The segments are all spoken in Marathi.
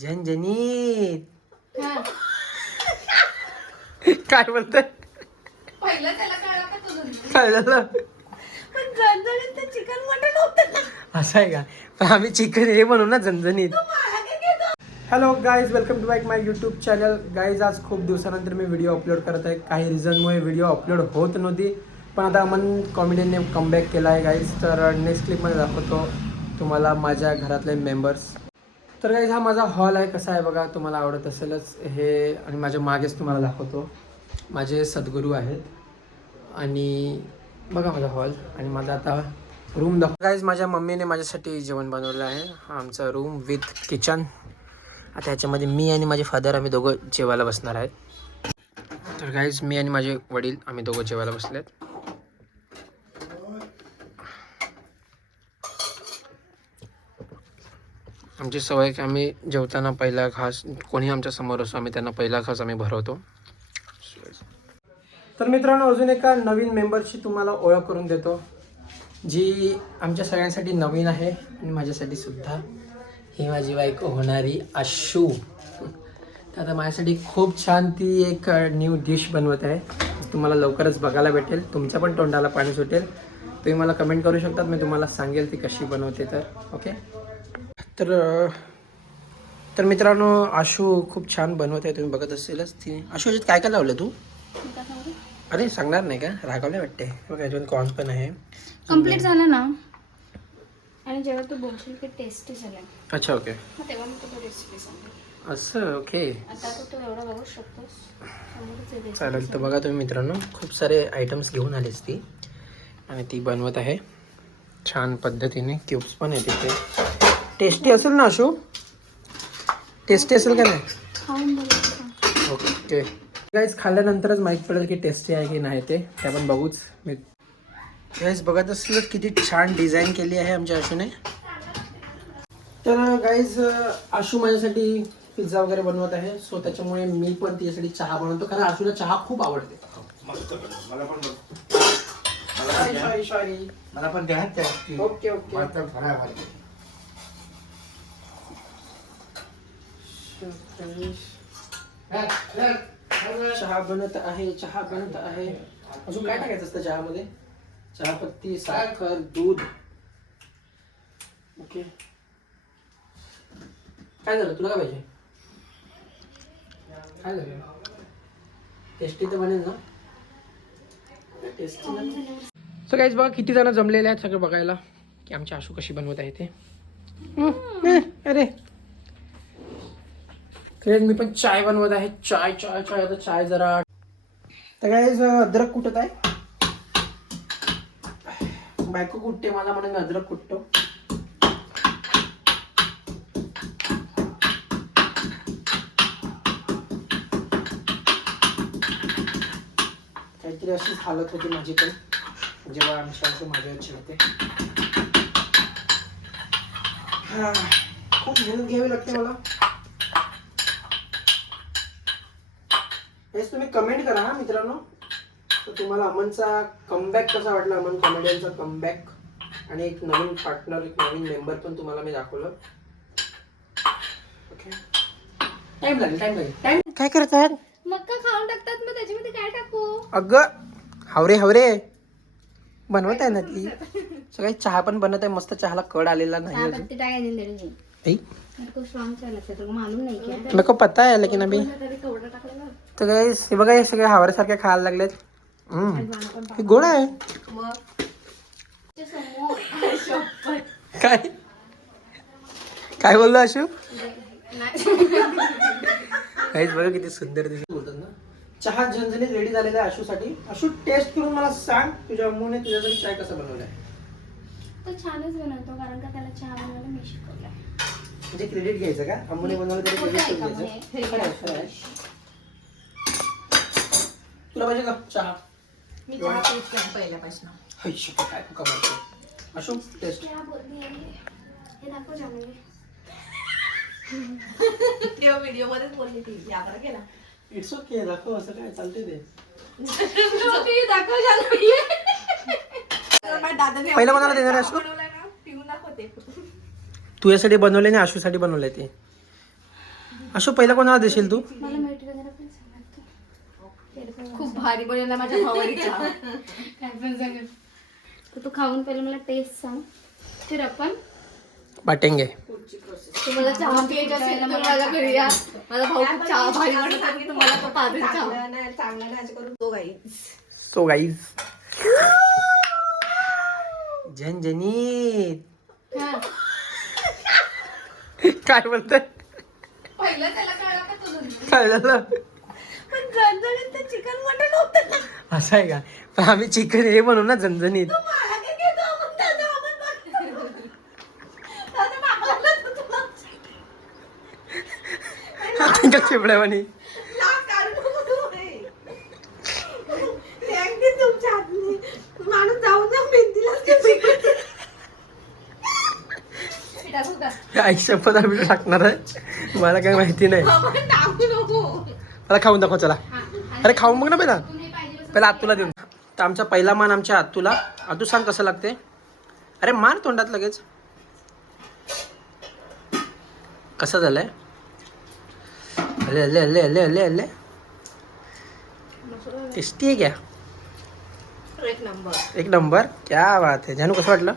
झणझणीत. हा. काय बोलतोय? पहिलं त्याला कळलं का तुझं? काय झालं? पण झणझणीत ते चिकन मटन होतं ना. असं आहे का? पण आम्ही चिकन हे बनवू ना झणझणीत. तू मला काय घेतो? Hello guys, welcome to back my YouTube channel. Guys, आज खूप दिवसानंतर मी व्हिडिओ अपलोड करत आहे. काही रिझनमुळे व्हिडिओ अपलोड होत नव्हती, पण आता अमन कॉमेडियनने कमबॅक केला आहे गाईज. तर नेक्स्ट क्लिपमध्ये दाखवतो तुम्हाला माझ्या घरातले मेंबर्स. तर गाईज, हा माझा हॉल आहे. कसा आहे बघा, तुम्हाला आवडत असेलच हे. आणि माझ्या मागेच तुम्हाला दाखवतो माझे सद्गुरू आहेत. आणि बघा माझा हॉल आणि माझा आता रूम दाखव. गाईज, माझ्या मम्मीने माझ्यासाठी जेवण बनवलं आहे. हा आमचा रूम विथ किचन. आता ह्याच्यामध्ये मी आणि माझे फादर आम्ही दोघं जेवायला बसणार आहेत. तर गाईज, मी आणि माझे वडील आम्ही दोघं जेवायला बसलेत. आमची सवय की आम्ही जेवताना पहिला घास, कोणी आमच्या समोर असो, आम्ही त्यांना पहिला घास आम्ही भरवतो. तर मित्रांनो, अजून एका नवीन मेंबरची तुम्हाला ओळख करून देतो, जी आमच्या सगळ्यांसाठी नवीन आहे आणि माझ्यासाठी सुद्धा. ही माझी बायको होणारी आशू. तर आता माझ्यासाठी खूप छान ती एक न्यू डिश बनवत आहे. तुम्हाला लवकरच बघायला भेटेल. तुमच्या पण तोंडाला पाणी सुटेल. तुम्ही मला कमेंट करू शकतात, मी तुम्हाला सांगेल ती कशी बनवते. तर ओके. तर मित्रांनो, आशू खूप छान बनवत आहे. तुम्ही बघत असेलच. ती आशू याच्यात काय काय लावलं तू? अरे सांगणार नाही का? रागावले वाटते. बघा याच्यात कॉर्न पण आहे. कम्प्लीट झालं ना, आणि जेव्हा तू बोलशील की टेस्टी झालं, अच्छा, ओके. मग तेव्हा मी तुला रेसिपी सांगेल. असं, ओके. आता तू एवढं बघू शकतोस. समोरच आहे चालेल. तर recipe. बघा तुम्ही मित्रांनो, खूप सारे आयटम्स घेऊन आलेच ती आणि ती बनवत आहे छान पद्धतीने. क्यूब्स पण आहे तिथे. टेस्टी असेल ना आशू? टेस्टी असेल का नाही? खाऊन बघू. ओके. गाईज, खाल्ल्यानंतरच माहीत पडेल की टेस्टी आहे की नाही ते आपण बघूच. मी गाईज बघत असेल किती छान डिझाईन केली आहे आमच्या आशूने. तर गाईज, आशू माझ्यासाठी पिझ्झा वगैरे बनवत आहे. सो त्याच्यामुळे मी पण तिच्यासाठी चहा बनवतो, कारण आशूला चहा खूप आवडते. मला पण सॉरी. मला पण द्या. Okay okay. चहा बनत आहे. चहा बनत आहे. अजून काय टाकायचं असतं चहामध्ये? चहापत्ती, साखर, दूध. ओके. काय झालं? तुला काय पाहिजे? काय झालं? टेस्टी तर बनेल ना? टेस्टी ना. सो गाईज, बघा किती जण जमलेले आहेत सगळं बघायला की आमची आशू कशी बनवत आहे ते. अरे फ्रेंड, मी पण चाय बनवत आहे. चाय चाय चाय. आता चाय जरा. तर गाईज, अद्रक कुटत आहे. बायको कुटते मला म्हणून मी अद्रक कुटतो. काहीतरी अशीच हालत होती माझी पण जेव्हा आमची आशू माझ्यावर चिडते. खूप मेहनत घ्यावी लागते मला. हेच तुम्ही कमेंट करा हा मित्रांनो. तर तुम्हाला अमनचा कमबॅक कसा वाटला? अमन कॉमेडियनचा कमबॅक आणि एक नवीन पार्टनर, एक नवीन मेंबर पण तुम्हाला मी दाखवलं. ओके. टाइम लागेल. काय करतात? मक्का खाऊन टाकतात, मग त्याच्यामध्ये काय टाकू? अगं हावरे बनवत आहे ना ती. सगळी चहा पण बनत आहे. मस्त चहाला कड आलेला नाही अजून. चहापत्ती टाकायची त्याची. ऐ, मेरे को स्ट्रॉंग चाय लगता है, तेरे को मालूम नहीं क्या? मेरे को पता है लेकिन अभी. तरी कवडा टाकलं ना. तर गाईस, हे बघा, हे सगळे हावऱ्यासारखे खायला लागलेत. हे गोड आहे. मग ते समोर काय काय बोललो आशू? काहीच बघा किती सुंदर दिसत बोलतात ना. चहा झणझणीत रेडी झालेला आहे आशूसाठी. आशू, टेस्ट करून मला सांग, तुझ्या अम्मूने तुझ्यासाठी चाय कसा बनवलाय? तो छानच बनवतो, कारण का त्याला चहा बनवायला मी शिकवलाय. म्हणजे क्रेडिट घ्यायचं का? अम्मूने बनवलं तरी क्रेडिट घ्यायचं. खरं आहे, खरं आहे. तुला पाहिजे का चहा? मी चहा पीत नाही पहिल्यापासून. हाय शिकू, काय तू कमावते. आशू, टेस्ट. क्या बोलली आहे? हे दाखव जाणून. तेव्हा व्हिडिओ मध्येच बोलली ती, याकडे गेला. इट्स ओके, दाखव. असं काय चालते ते. दाखव जाणून. दादाने पहिलं कोणाला देणार आहेस तू? बनवलाय ना, पिऊन दाखवते. तू यासाठी बनवले आणि आशूसाठी बनवलंय ते. अशो पहिला कोणाला देशील तू? मला मीठ वगैरे पण सांगत खूप भारी बनवला माझ्या भावारीचा. काय पण सांगत. तर तू खाऊन पहिले मला टेस्ट सांग, फिर आपण बाटेंगे. तुम्हाला चहा प्यायचा असेल तर माझ्या घरी या. माझा भाऊ खूप चहा भारी बनवतात, मी तुम्हाला तो पाजेल चहा. चांगलं नाही करून तो गाई. सो गाईज झणझणीत. हा काय बोलतोय? पहिलं त्याला कळलं का तुझं? काय झालं? पण झणझणीत ते चिकन मटन होतं ना. असं आहे का? पण आम्ही चिकन हे बनवू ना झणझणीत. मला काय घेतो आपण त्याचं आपण बघतो. त्याचं टाकलं ना तुला. का चिपड्यावानी. लाज काढू नको तू बाई. ते अगदी तुमच्या हातनी. माणूस जाऊन जाऊन भिंतीलाच घेतो. हे टाकू का? आई शपथ आम्ही टाकणार आहे. मला काही माहिती नाही. आपण टाकू नको. मला खाऊन दाखव चला. अरे खाऊन बघ ना पहिला. तू नाही पाहिजे पहिला आत्तूला देऊन. तर आमचा पहिला मान आमच्या आत्तूला. आत्तू सांग कसं लागते. अरे मार तोंडात लगेच. कसं झालंय? अले अले अले अले अले अले टेस्टी आहे क्या? एक नंबर. एक नंबर. क्या बात आहे. जानू कसं वाटलं?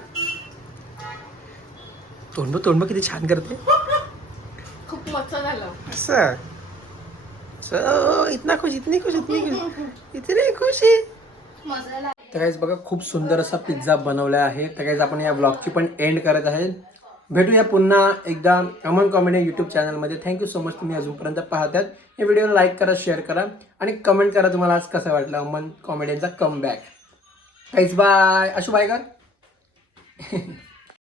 तोंड किती छान करते. खूप मस्त झालं. असं इतना खुश इतनी खुश इतनी खुशी. मसाला. तर काहीच बघा खूप सुंदर असा पिझ्झा बनवला आहे. तर काहीच आपण या ब्लॉगची पण एंड करत आहे. भेटूया पुन्हा एकदा अमन कॉमेडी यूट्यूब चॅनलमध्ये. थँक्यू सो मच तुम्ही अजूनपर्यंत पाहतात. या व्हिडिओला लाईक करा, शेअर करा आणि कमेंट करा तुम्हाला आज कसं वाटलं अमन कॉमेडीचा कमबॅक. काहीच बाय. अशू बाय कर.